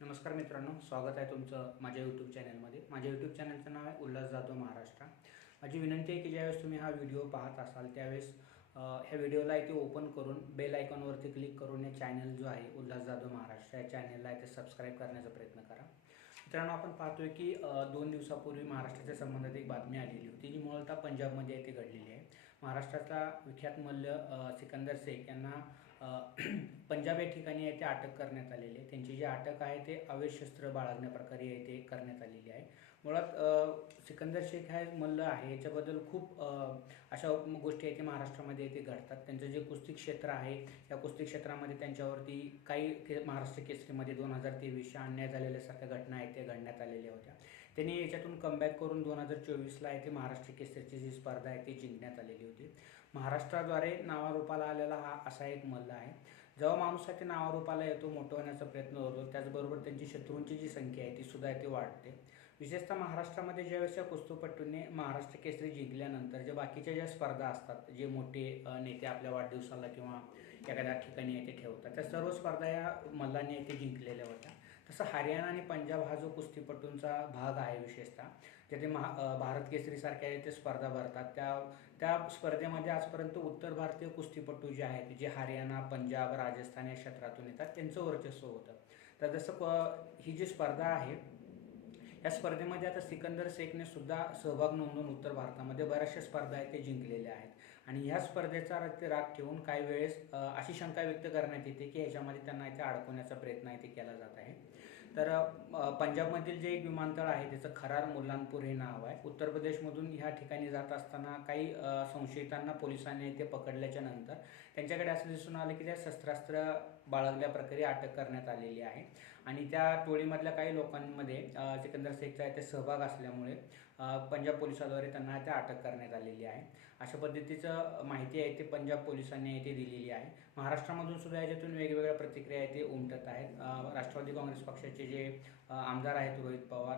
नमस्कार मित्रांनो स्वागत आहे तुमचं माझ्या यूट्यूब चॅनलमध्ये माझ्या यूट्यूब चॅनलचं नाव आहे उल्हास जाधव महाराष्ट्र. माझी विनंती आहे की ज्यावेळेस तुम्ही हा व्हिडिओ पाहत असाल त्यावेळेस ह्या व्हिडिओला इथे ओपन करून बेल आयकॉनवरती क्लिक करून हे चॅनल जो आहे उल्हास जाधव महाराष्ट्र या चॅनलला इथे सबस्क्राईब करण्याचा प्रयत्न करा. मित्रांनो आपण पाहतोय की दोन दिवसापूर्वी महाराष्ट्राच्या संबंधात एक बातमी आलेली होती जी मूळतः पंजाबमध्ये येथे घडलेली आहे. महाराष्ट्राचा विख्यात मल्ल सिकंदर शेख यांना पंजाब या ठिकाणी येथे अटक करण्यात आलेली. आहे त्यांची जी अटक आहे ते अवैध शस्त्र बाळगण्याप्रकारे येथे करण्यात आलेली आहे. मुळात सिकंदर शेख हा मल्ल आहे. याच्याबद्दल खूप अशा गोष्टी आहेत ते महाराष्ट्रामध्ये येथे घडतात. त्यांचं जे कुस्ती क्षेत्र आहे या कुस्ती क्षेत्रामध्ये त्यांच्यावरती काही ते महाराष्ट्र केसरीमध्ये दोन हजार तेवीसच्या अन्याय झालेल्यासारख्या घटना आहेत त्या घडण्यात आलेल्या होत्या. त्यांनी याच्यातून कमबॅक करून दोन हजार चोवीसला येथे महाराष्ट्र केसरीची जी स्पर्धा आहे ती जिंकण्यात आलेली होती. महाराष्ट्राद्वारे नावारूपाला आलेला हा असा एक मल्ल आहे. जेव्हा माणूस ते नावारूपाला येतो मोठं होण्याचा प्रयत्न होतो त्याचबरोबर त्यांची शत्रूंची जी संख्या आहे ती सुद्धा ती वाढते. विशेषतः महाराष्ट्रामध्ये ज्यावेळेस या कुस्तीपटूने महाराष्ट्र केसरी जिंकल्यानंतर जे बाकीच्या ज्या स्पर्धा असतात जे मोठे नेते आपल्या वाढदिवसाला किंवा एखाद्या ठिकाणी येथे ठेवतात त्या सर्व स्पर्धा या मल्लांनी येथे जिंकलेल्या होत्या. तसं हरियाणा आणि पंजाब हा जो कुस्तीपटूंचा भाग आहे विशेषतः जेथे महा भारत केसरीसारख्या येथे स्पर्धा भरतात. त्या त्या स्पर्धेमध्ये आजपर्यंत उत्तर भारतीय कुस्तीपटू जे आहेत जे हरियाणा पंजाब राजस्थान या क्षेत्रातून येतात त्यांचं वर्चस्व होतं. तर जसं प ही जी स्पर्धा आहे या स्पर्धेमध्ये आता सिकंदर शेखने सुद्धा सहभाग नोंदवून उत्तर भारतामध्ये बऱ्याचशा स्पर्धा आहेत ते जिंकलेल्या आहेत. आणि ह्या स्पर्धेचा राग ठेवून काही वेळेस अशी शंका व्यक्त करण्यात येते की ह्याच्यामध्ये त्यांना इथे अडकवण्याचा प्रयत्न इथे केला जात आहे. तर पंजाबमधील जे एक विमानतळ आहे त्याचं खरार मुल्लानपूर हे नाव आहे. उत्तर प्रदेशमधून ह्या ठिकाणी जात असताना काही संशयितांना पोलिसांनी इथे पकडल्याच्या नंतर त्यांच्याकडे असं दिसून आलं की त्या शस्त्रास्त्र बाळगल्या प्रकारे अटक करण्यात आलेली आहे. आणि त्या टोळीमधल्या काही लोकांमध्ये सिकंदर शेखचा इथे सहभाग असल्यामुळे पंजाब पोलिसाद्वारे त्यांना त्या अटक करण्यात आलेली आहे. अशा पद्धतीचं माहिती आहे ते पंजाब पोलिसांनी इथे दिलेली आहे. महाराष्ट्रामधून सुद्धा याच्यातून वेगवेगळ्या प्रतिक्रिया इथे उमटत आहेत. राष्ट्रवादी काँग्रेस पक्षाचे जे आमदार आहेत रोहित पवार